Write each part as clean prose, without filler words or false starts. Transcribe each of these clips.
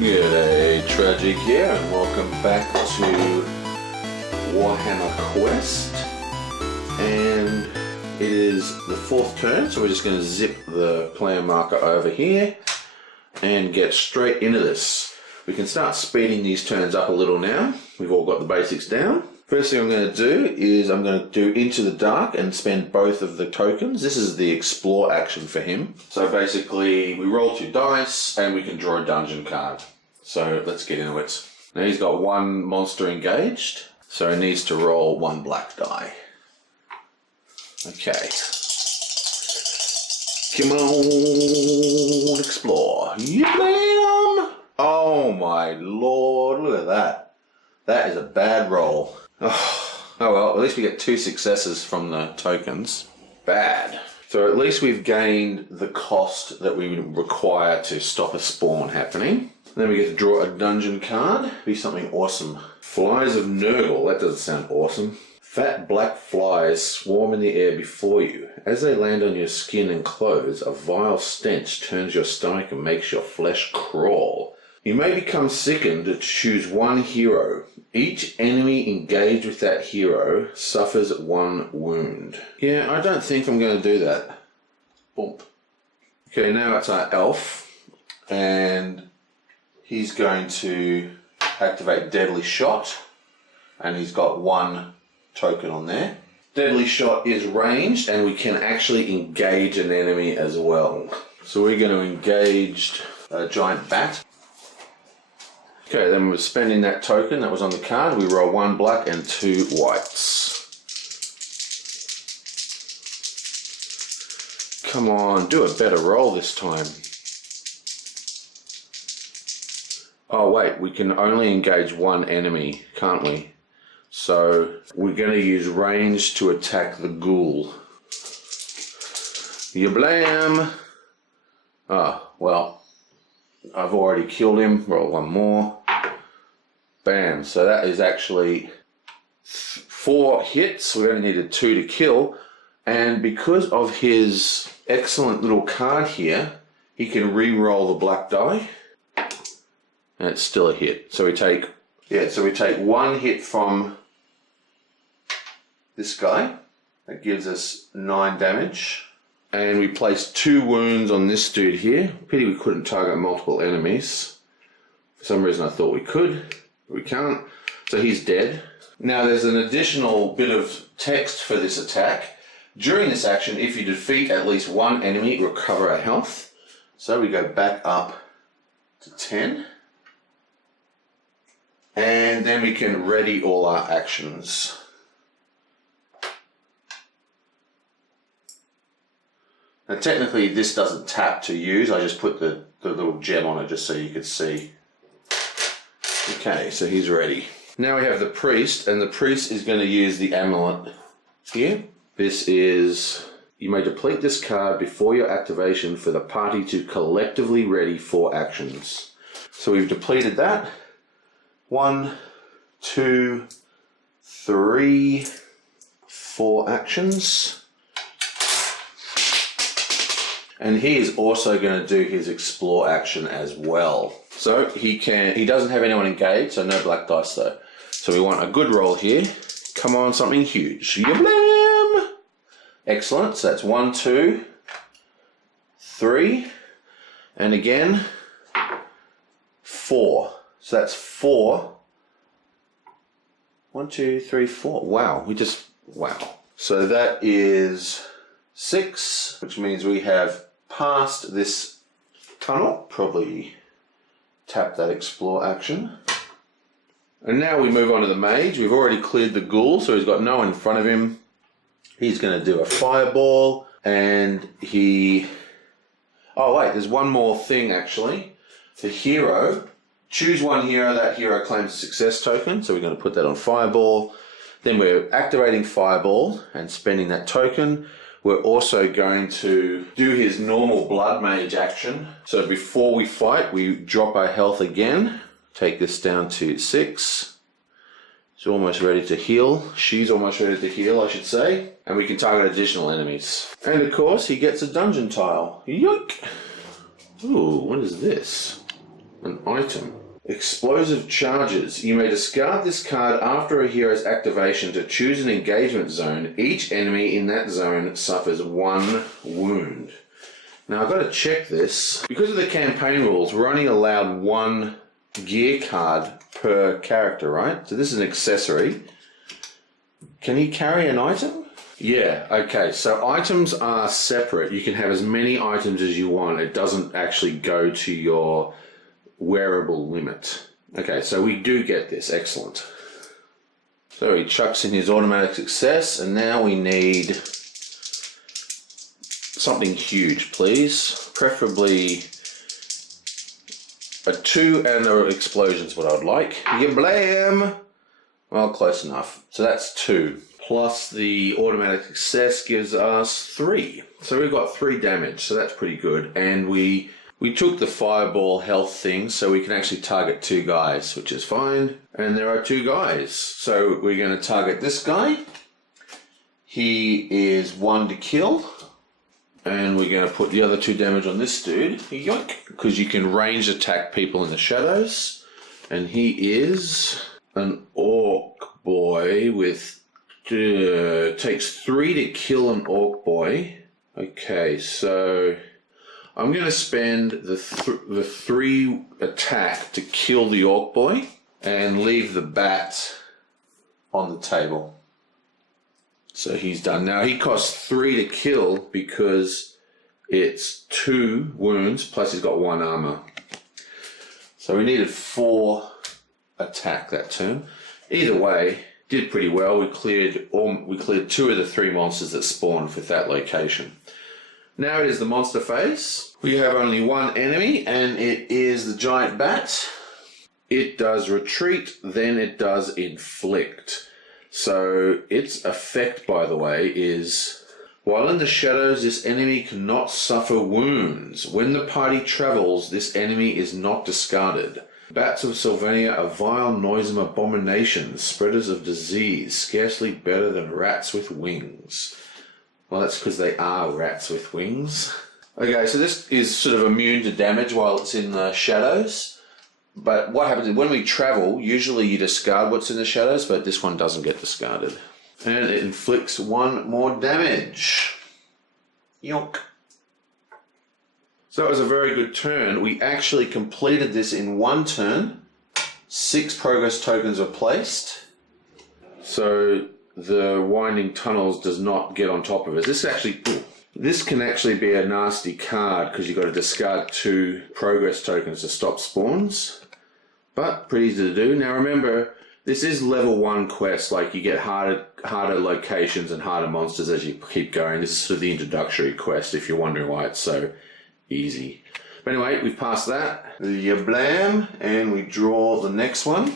G'day, Tragic here, and welcome back to Warhammer Quest. And it is the 4th turn, so we're just going to zip the player marker over here and get straight into this. We can start speeding these turns up a little now. We've all got the basics down. First thing I'm going to do is I'm going to do Into the Dark and spend both of the tokens. This is the explore action for him. So basically we roll 2 dice and we can draw a dungeon card. So let's get into it. Now he's got 1 monster engaged, so he needs to roll 1 black die. Okay. Come on, explore. Yam! Oh my lord, look at that. That is a bad roll. Oh well, at least we get 2 successes from the tokens. Bad. So at least we've gained the cost that we require to stop a spawn happening. Then we get to draw a dungeon card. Be something awesome. Flies of Nurgle. That doesn't sound awesome. Fat black flies swarm in the air before you. As they land on your skin and clothes, a vile stench turns your stomach and makes your flesh crawl. You may become sickened to choose 1 hero. Each enemy engaged with that hero suffers 1 wound. Yeah, I don't think I'm going to do that. Boom. Okay, now it's our elf, and he's going to activate Deadly Shot, and he's got 1 token on there. Deadly Shot is ranged, and we can actually engage an enemy as well. So we're going to engage a giant bat. Okay, then we're spending that token that was on the card. We roll 1 black and 2 whites. Come on, do a better roll this time. Oh wait, we can only engage 1 enemy, can't we? So we're going to use range to attack the ghoul. Yablam! Oh, well, I've already killed him. Roll 1 more. Bam. So that is actually 4 hits. We only needed 2 to kill. And because of his excellent little card here, he can re-roll the black die. And it's still a hit. So we take 1 hit from this guy. That gives us 9 damage. And we place 2 wounds on this dude here. Pity we couldn't target multiple enemies. For some reason I thought we could, but we can't. So he's dead. Now there's an additional bit of text for this attack. During this action, if you defeat at least 1 enemy, recover a health. So we go back up to 10. And then we can ready all our actions. Now technically this doesn't tap to use, I just put the little gem on it just so you could see. Okay, so he's ready. Now we have the priest, and the priest is going to use the amulet here. This is, you may deplete this card before your activation for the party to collectively ready 4 actions. So we've depleted that. 1, 2, 3, 4 actions. And he is also going to do his explore action as well. So he doesn't have anyone engaged, so no black dice though. So we want a good roll here. Come on, something huge. Yablam! Excellent, so that's 1, 2, 3, and again, 4. So that's 4. 1, 2, 3, 4. Wow, wow. So that is 6, which means we have passed this tunnel. Probably tap that explore action. And now we move on to the mage. We've already cleared the ghoul, so he's got no one in front of him. He's going to do a fireball, and oh wait, there's one more thing actually. The hero, choose 1 hero, that hero claims a success token, so we're going to put that on fireball. Then we're activating fireball and spending that token. We're also going to do his normal blood mage action. So before we fight, we drop our health again. Take this down to 6. He's almost ready to heal. She's almost ready to heal, I should say. And we can target additional enemies. And of course, he gets a dungeon tile. Yoink! Ooh, what is this? an item. Explosive charges. You may discard this card after a hero's activation to choose an engagement zone. Each enemy in that zone suffers 1 wound. Now I've got to check this. Because of the campaign rules, we're only allowed 1 gear card per character, right? So this is an accessory. Can he carry an item? Yeah, okay. So items are separate. You can have as many items as you want. It doesn't actually go to your wearable limit. Okay, so we do get this. Excellent. So he chucks in his automatic success, and now we need something huge, please. Preferably a 2 and an explosion's what I would like. You blam! Well, close enough. So that's 2. Plus the automatic success gives us 3. So we've got 3 damage, so that's pretty good. And we took the fireball health thing, so we can actually target 2 guys, which is fine. And there are 2 guys. So we're going to target this guy. He is 1 to kill. And we're going to put the other 2 damage on this dude. Yoink! Because you can range attack people in the shadows. And he is an orc boy with... takes 3 to kill an orc boy. Okay, so... I'm going to spend the 3 attack to kill the orc boy and leave the bat on the table. So he's done. Now he costs 3 to kill because it's 2 wounds plus he's got 1 armor. So we needed 4 attack that turn. Either way, did pretty well. We cleared 2 of the 3 monsters that spawned with that location. Now it is the monster phase. We have only 1 enemy, and it is the giant bat. It does retreat, then it does inflict. So its effect, by the way, is while in the shadows, this enemy cannot suffer wounds. When the party travels, this enemy is not discarded. Bats of Sylvania are vile, noisome abominations, spreaders of disease, scarcely better than rats with wings. Well, that's because they are rats with wings. Okay, so this is sort of immune to damage while it's in the shadows. But what happens is when we travel, usually you discard what's in the shadows, but this one doesn't get discarded. And it inflicts 1 more damage. Yonk. So that was a very good turn. We actually completed this in 1 turn. 6 progress tokens are placed. So the winding tunnels does not get on top of us. This can actually be a nasty card because you've got to discard 2 progress tokens to stop spawns. But pretty easy to do. Now remember, this is level 1 quest. Like you get harder locations and harder monsters as you keep going. This is sort of the introductory quest if you're wondering why it's so easy. But anyway, we've passed that. Yablam, and we draw the next one.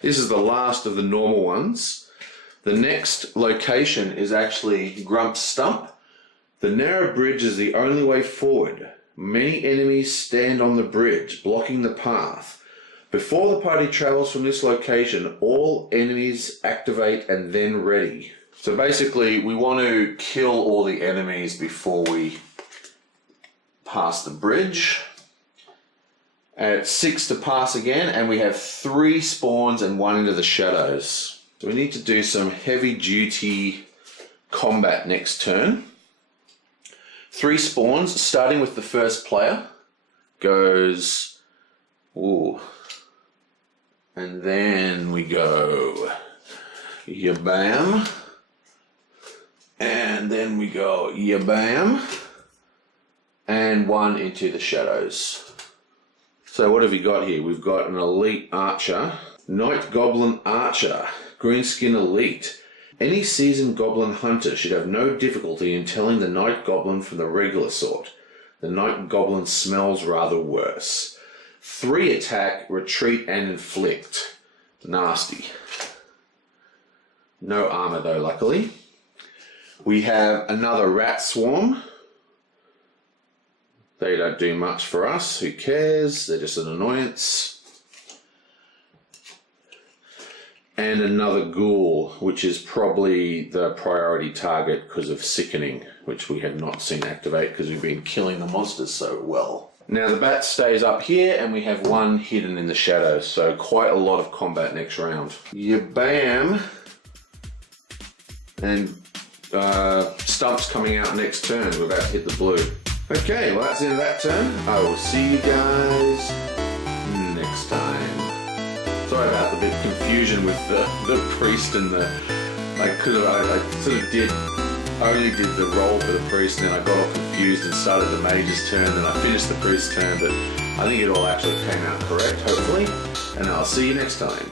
This is the last of the normal ones. The next location is actually Grump's Stump. The narrow bridge is the only way forward. Many enemies stand on the bridge, blocking the path. Before the party travels from this location, all enemies activate and then ready. So basically, we want to kill all the enemies before we pass the bridge. And it's 6 to pass again, and we have 3 spawns and 1 into the shadows. So we need to do some heavy duty combat next turn. 3 spawns, starting with the first player, goes, ooh, and then we go, yabam, and then we go, yabam, and 1 into the shadows. So what have we got here? We've got an elite archer, Night Goblin Archer, Greenskin Elite. Any seasoned goblin hunter should have no difficulty in telling the night goblin from the regular sort. The night goblin smells rather worse. 3 attack, retreat, and inflict. Nasty. No armor though, luckily. We have another rat swarm. They don't do much for us. Who cares? They're just an annoyance. And another ghoul, which is probably the priority target because of sickening, which we have not seen activate because we've been killing the monsters so well. Now the bat stays up here and we have one hidden in the shadows, so quite a lot of combat next round. Yeah, bam! And Stump's coming out next turn. We're about to hit the blue. Okay, well that's the end of that turn. I will see you guys next time. Sorry about the bit of confusion with the priest and the... I sort of only did the roll for the priest, and then I got all confused and started the mage's turn, and I finished the priest's turn, but I think it all actually came out correct, hopefully. And I'll see you next time.